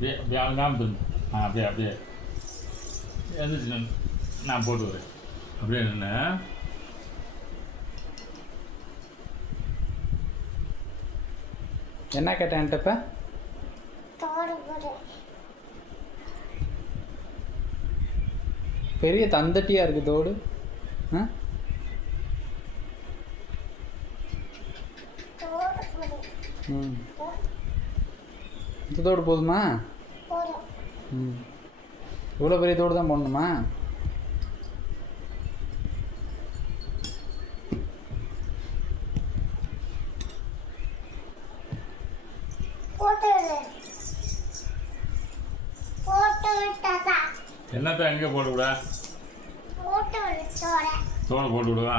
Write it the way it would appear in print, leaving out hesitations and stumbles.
அப்படியே அழுங்காமல் தின்னு. அப்படியே அப்படியே எழுந்திரிச்சு நின்று நான் போட்டு வரேன். அப்படியே நின்று என்ன கேட்டேன்ட்ட இப்போ? பெரிய தந்தட்டியாக இருக்குது தோடு. ஆ ம் இந்த தோடு போதுமா? ம் இவ்வளோ பெரிய தோடு தான் போடணுமா? என்னத்தான் எங்கே போட்டு விட? தோடு போட்டு விடுவா.